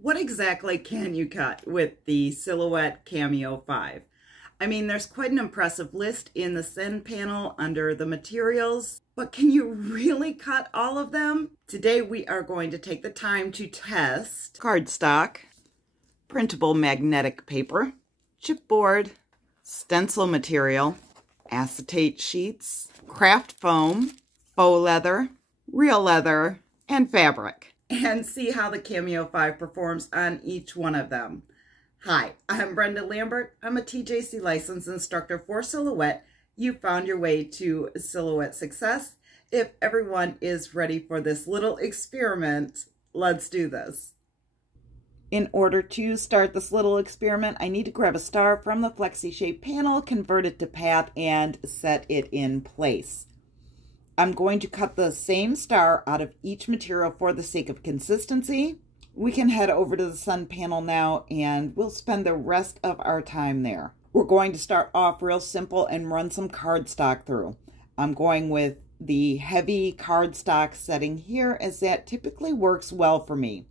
What exactly can you cut with the Silhouette Cameo 5? I mean, there's quite an impressive list in the send panel under the materials, but can you really cut all of them? Today we are going to take the time to test cardstock, printable magnetic paper, chipboard, stencil material, acetate sheets, Kraft foam, faux leather, real leather, and fabric, and see how the Cameo 5 performs on each one of them. Hi, I'm Brenda Lambert. I'm a TJC licensed instructor for Silhouette. You found your way to Silhouette success. If everyone is ready for this little experiment, let's do this. In order to start this little experiment, I need to grab a star from the Flexi Shape panel, convert it to path, and set it in place. I'm going to cut the same star out of each material for the sake of consistency. We can head over to the sun panel now and we'll spend the rest of our time there. We're going to start off real simple and run some cardstock through. I'm going with the heavy cardstock setting here as that typically works well for me.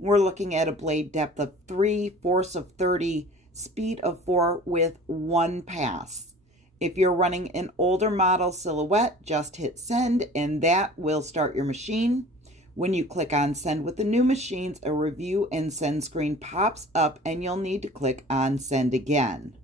We're looking at a blade depth of 3, force of 30, speed of 4 with 1 pass. If you're running an older model Silhouette, just hit send and that will start your machine. When you click on send with the new machines, a review and send screen pops up and you'll need to click on send again.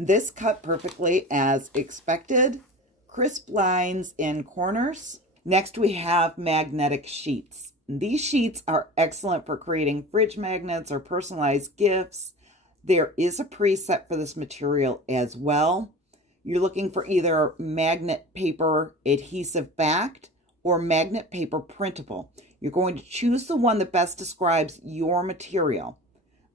This cut perfectly as expected. Crisp lines in corners. Next we have magnetic sheets. These sheets are excellent for creating fridge magnets or personalized gifts. There is a preset for this material as well. You're looking for either magnet paper adhesive backed or magnet paper printable. You're going to choose the one that best describes your material.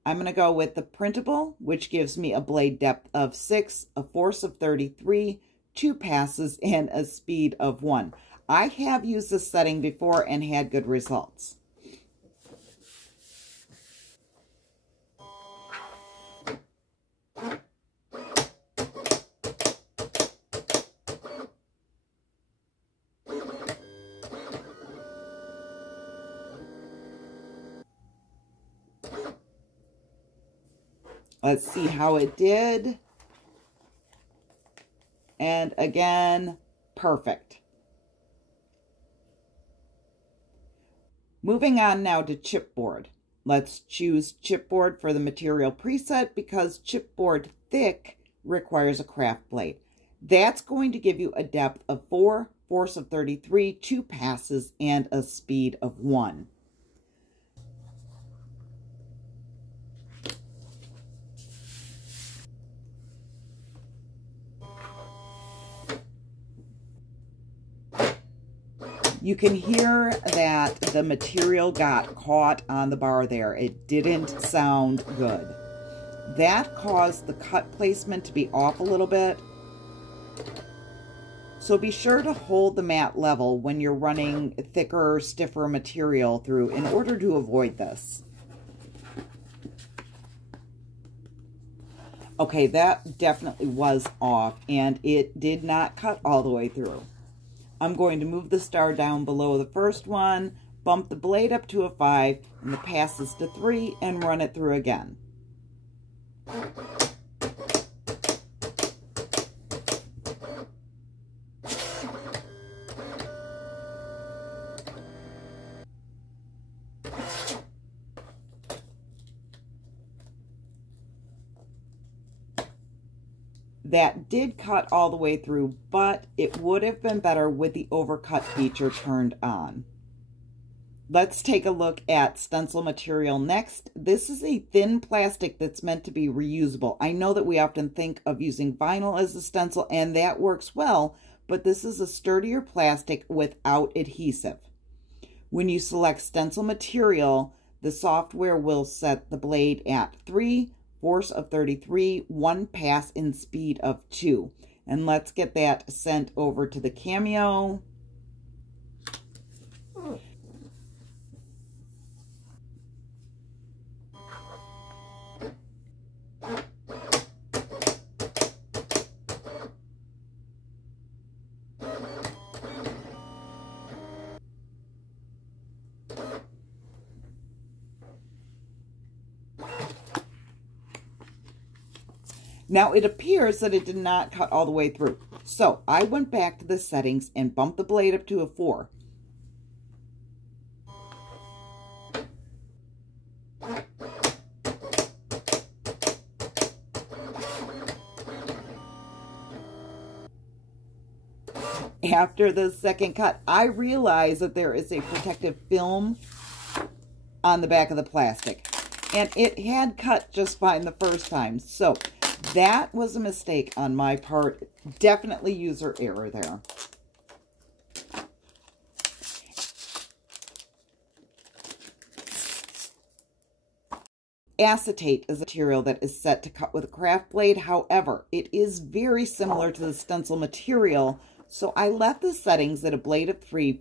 I'm going to go with the printable, which gives me a blade depth of 6, a force of 33, 2 passes, and a speed of 1. I have used this setting before and had good results. Let's see how it did. And again, perfect. Moving on now to chipboard. Let's choose chipboard for the material preset because chipboard thick requires a Kraft blade. That's going to give you a depth of 4, force of 33, 2 passes, and a speed of 1. You can hear that the material got caught on the bar there. It didn't sound good. That caused the cut placement to be off a little bit. So be sure to hold the mat level when you're running thicker, stiffer material through in order to avoid this. Okay, that definitely was off and it did not cut all the way through. I'm going to move the star down below the first one, bump the blade up to a 5 and the passes to 3 and run it through again. That did cut all the way through, but it would have been better with the overcut feature turned on. Let's take a look at stencil material next. This is a thin plastic that's meant to be reusable. I know that we often think of using vinyl as a stencil, and that works well, but this is a sturdier plastic without adhesive. When you select stencil material, the software will set the blade at 3, force of 33, 1 pass, and speed of 2. And let's get that sent over to the Cameo. Now it appears that it did not cut all the way through. So I went back to the settings and bumped the blade up to a 4. After the second cut, I realized that there is a protective film on the back of the plastic. And it had cut just fine the first time. So that was a mistake on my part. Definitely user error there. Acetate is a material that is set to cut with a craft blade. However, it is very similar to the stencil material. So I left the settings at a blade of 3,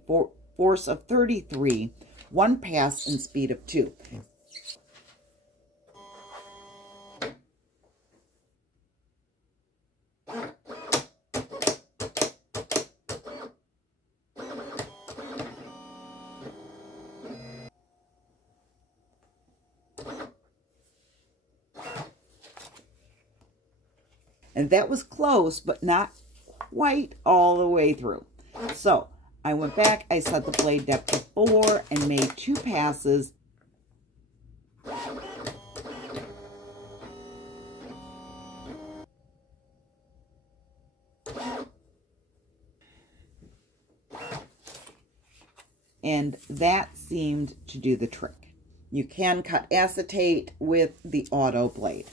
force of 33, 1 pass, and speed of 2. And that was close, but not quite all the way through. So I went back, I set the blade depth to 4 and made 2 passes. And that seemed to do the trick. You can cut acetate with the auto blade.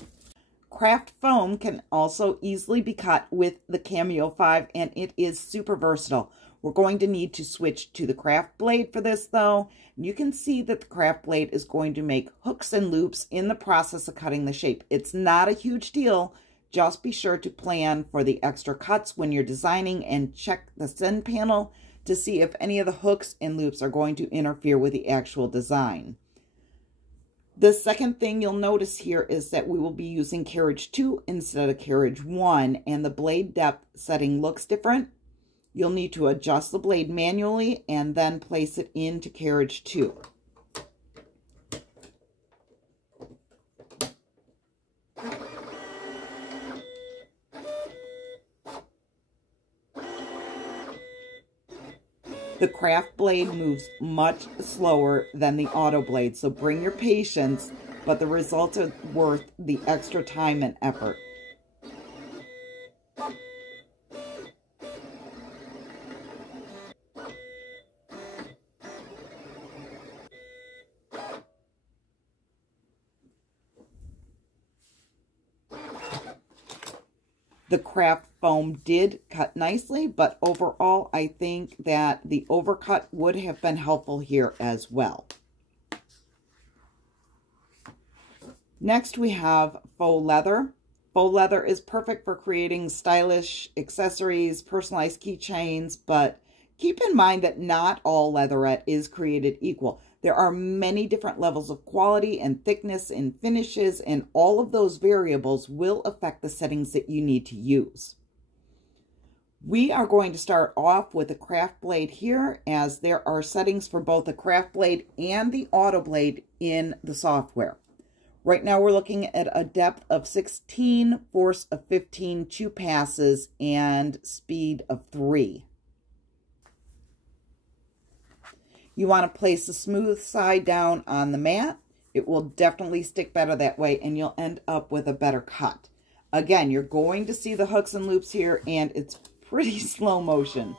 Kraft foam can also easily be cut with the Cameo 5, and it is super versatile. We're going to need to switch to the Kraft blade for this though. You can see that the Kraft blade is going to make hooks and loops in the process of cutting the shape. It's not a huge deal. Just be sure to plan for the extra cuts when you're designing and check the send panel to see if any of the hooks and loops are going to interfere with the actual design. The second thing you'll notice here is that we will be using carriage 2 instead of carriage 1, and the blade depth setting looks different. You'll need to adjust the blade manually and then place it into carriage 2. The Kraft blade moves much slower than the auto blade, so bring your patience, but the results are worth the extra time and effort. The Kraft foam did cut nicely, but overall, I think that the overcut would have been helpful here as well. Next, we have faux leather. Faux leather is perfect for creating stylish accessories, personalized keychains, but keep in mind that not all leatherette is created equal. There are many different levels of quality and thickness and finishes, and all of those variables will affect the settings that you need to use. We are going to start off with the Kraft blade here, as there are settings for both the Kraft blade and the auto blade in the software. Right now we're looking at a depth of 16, force of 15, 2 passes, and speed of 3. You want to place the smooth side down on the mat. It will definitely stick better that way, and you'll end up with a better cut. Again, you're going to see the hooks and loops here, and it's pretty slow motion.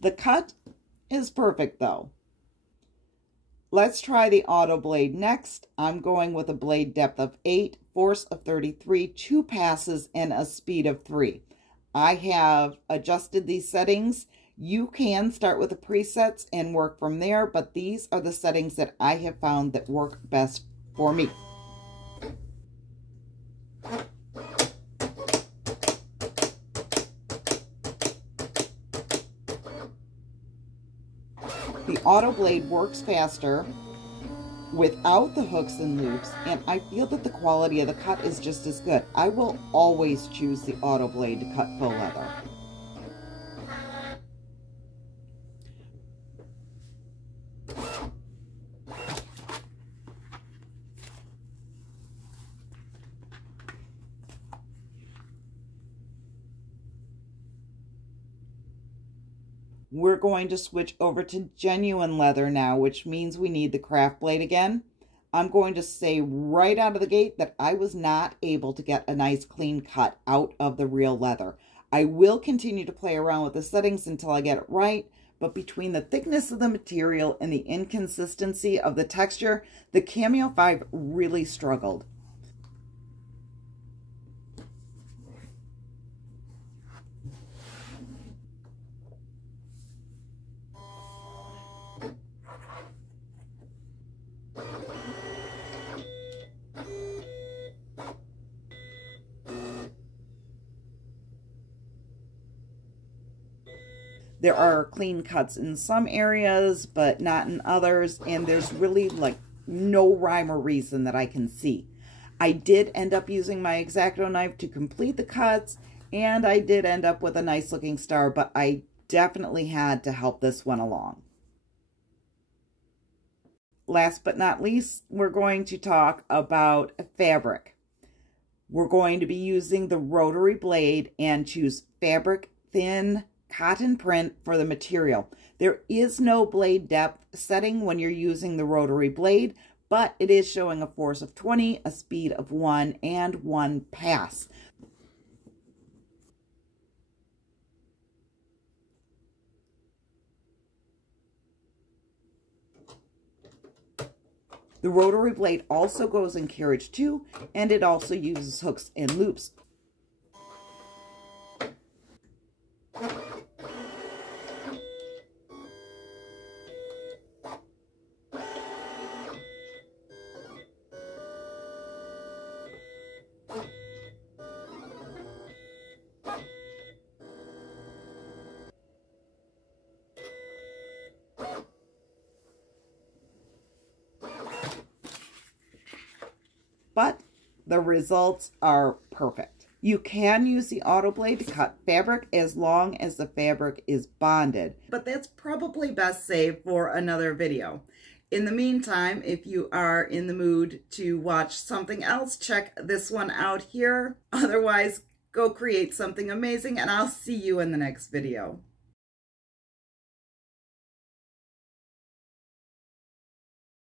The cut is perfect though. Let's try the auto blade next. I'm going with a blade depth of 8, force of 33, 2 passes, and a speed of 3. I have adjusted these settings. You can start with the presets and work from there, but these are the settings that I have found that work best for me. The auto blade works faster without the hooks and loops, and I feel that the quality of the cut is just as good. I will always choose the auto blade to cut faux leather. We're going to switch over to genuine leather now, which means we need the Kraft blade again. I'm going to say right out of the gate that I was not able to get a nice clean cut out of the real leather. I will continue to play around with the settings until I get it right, but between the thickness of the material and the inconsistency of the texture, the Cameo 5 really struggled. There are clean cuts in some areas, but not in others, and there's really like no rhyme or reason that I can see. I did end up using my X-Acto knife to complete the cuts, and I did end up with a nice looking star, but I definitely had to help this one along. Last but not least, we're going to talk about fabric. We're going to be using the Rotary blade and choose fabric thin cotton print for the material. There is no blade depth setting when you're using the Rotary blade, but it is showing a force of 20, a speed of 1, and 1 pass. The Rotary blade also goes in carriage 2, and it also uses hooks and loops. But the results are perfect. You can use the auto blade to cut fabric as long as the fabric is bonded, but that's probably best saved for another video. In the meantime, if you are in the mood to watch something else, check this one out here. Otherwise, go create something amazing, and I'll see you in the next video.